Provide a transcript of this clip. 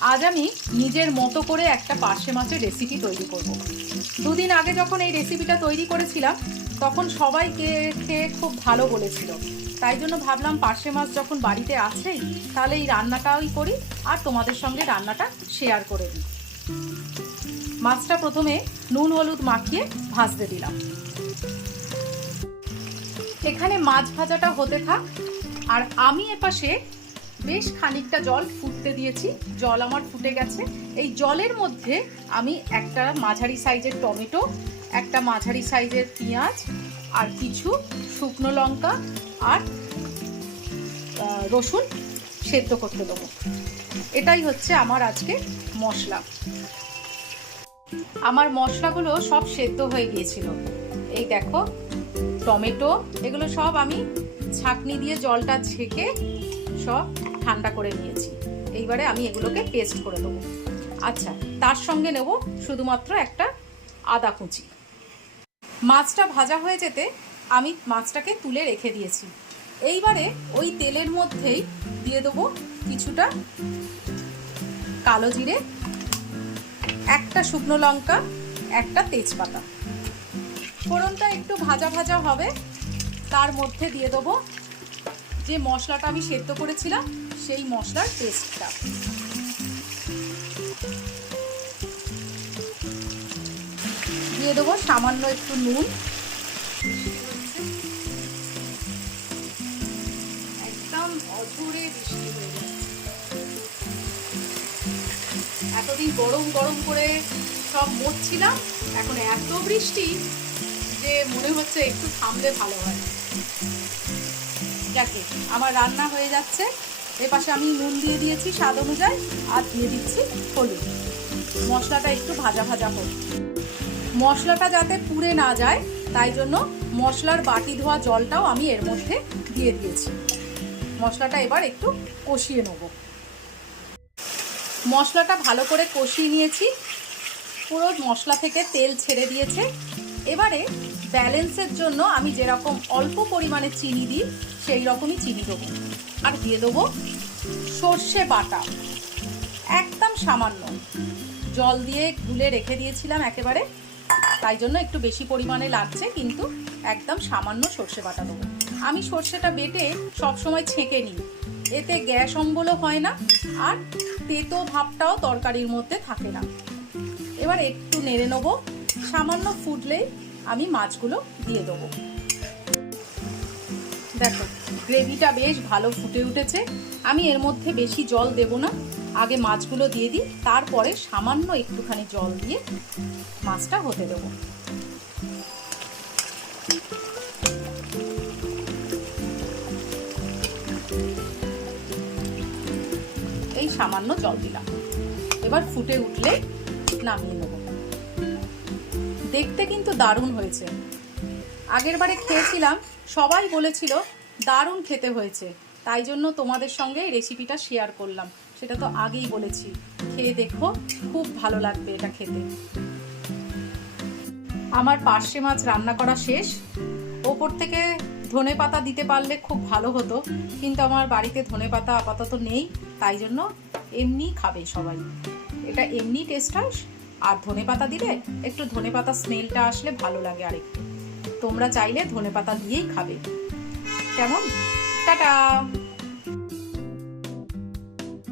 আজ আমি নিজের মতো করে একটা পার্শে মাছের রেসিপি তৈরি করব। দুদিন আগে যখন এই রেসিপিটা তৈরি করেছিলাম, তখন সবাই খেয়ে খুব ভালো বলেছিল। তাই জন্য ভাবলাম পার্শে মাছ যখন বাড়িতে আছেই, তাহলে এই রান্নাটাই করি আর তোমাদের সঙ্গে রান্নাটা শেয়ার করে দিই। মাছটা প্রথমে নুন, হলুদ মাখিয়ে ভাজতে দিলাম। এখানে মাছ ভাজাটা হতে থাক, আর আমি এপাশে বেশ খানিকটা জল ফুটতে দিয়েছি, জল আমার ফুটে গেছে। এই জলের মধ্যে আমি একটা মাঝারি সাইজের টমেটো, একটা মাঝারি সাইজের পেঁয়াজ, আর কিছু শুকনো লঙ্কা আর রসুন সেদ্ধ করতে দেবো। এটাই হচ্ছে আমার আজকে মশলা। আমার মশলাগুলো সব সেদ্ধ হয়ে গিয়েছিল। এই দেখো, টমেটো, এগুলো সব আমি ছাঁকনি দিয়ে জলটা ছেঁকে সব ঠান্ডা করে নিয়েছি। এইবারে আমি এগুলোকে পেস্ট করে দেবো আচ্ছা তার সঙ্গে নেব শুধুমাত্র একটা আদা কুচি। মাছটা ভাজা হয়ে যেতে আমি মাছটাকে তুলে রেখে দিয়েছি। এইবারে ওই তেলের মধ্যেই দিয়ে দেবো কিছুটা কালো জিরে, একটা শুকনো লঙ্কা, একটা তেজপাতা। ফোড়নটা একটু ভাজা ভাজা হবে, তার মধ্যে দিয়ে দেবো যে মশলাটা আমি সেদ্ধ করেছিলাম সেই মশলার টেস্টটা দিয়ে দেবো সামান্য একটু নুন। একদম অঝরে বৃষ্টি হয়ে এতদিন গরম গরম করে সব মরছিলাম, এখন এত বৃষ্টি যে মনে হচ্ছে একটু থামলে ভালো হয়। যাকে আমার রান্না হয়ে যাচ্ছে। এপাশে আমি নুন দিয়ে দিয়েছি স্বাদ অনুযায়ী, আর দিয়ে দিচ্ছি হলুদ। মশলাটা একটু ভাজা ভাজা হোক। মশলাটা যাতে পুড়ে না যায়, তাই জন্য মশলার বাটি ধোয়া জলটাও আমি এর মধ্যে দিয়ে দিয়েছি। মশলাটা এবার একটু কষিয়ে নেব। মশলাটা ভালো করে কষিয়ে নিয়েছি। পুরো মশলা থেকে তেল ছেড়ে দিয়েছে। এবারে ব্যালেন্সের জন্য আমি যেরকম অল্প পরিমাণে চিনি দিই, সেই রকমই চিনি দেবো। আর দিয়ে দেবো সর্ষে বাটা, একদম সামান্য। জল দিয়ে গুলে রেখে দিয়েছিলাম একেবারে, তাই জন্য একটু বেশি পরিমাণে লাগছে, কিন্তু একদম সামান্য সর্ষে বাটা দেবো। আমি সর্ষেটা বেটে সবসময় ছেঁকে নিই। এতে গ্যাস অম্বলও হয় না, আর তেতো ভাবটাও তরকারির মধ্যে থাকে না। এবার একটু নেড়ে নেব, সামান্য ফুটলেই আমি মাছগুলো দিয়ে দেবো। দেখো, গ্রেভিটা বেশ ভালো ফুটে উঠেছে। আমি এর মধ্যে বেশি জল দেব না। আগে মাছগুলো দিয়ে দিই, তারপরে সামান্য একটুখানি জল দিয়ে মাছটা হতে দেবো। এই সামান্য জল দিলাম। এবার ফুটে উঠলে নামিয়ে নেব। দেখতে কিন্তু দারুণ হয়েছে। আগের বারে খেয়েছিলাম সবাই বলেছিল, দারুণ খেতে হয়েছে। তাই জন্য তোমাদের সঙ্গে এই রেসিপিটা শেয়ার করলাম। সেটা তো আগেই বলেছি। খেয়ে দেখো, খুব ভালো লাগবে এটা খেতে। আমার পার্শে মাছ রান্না করা শেষ। ওপর থেকে ধনে পাতা দিতে পারলে খুব ভালো হতো, কিন্তু আমার বাড়িতে ধনে পাতা আপাতত নেই, তাই জন্য এমনি খাবে সবাই। এটা এমনি টেস্ট হয়, আর ধনে পাতা দিলে একটু ধনে পাতা স্মেলটা আসলে ভালো লাগে আরেকটু। তোমরা চাইলে ধনে পাতা দিয়েই খাবে। কেমন? টাটা!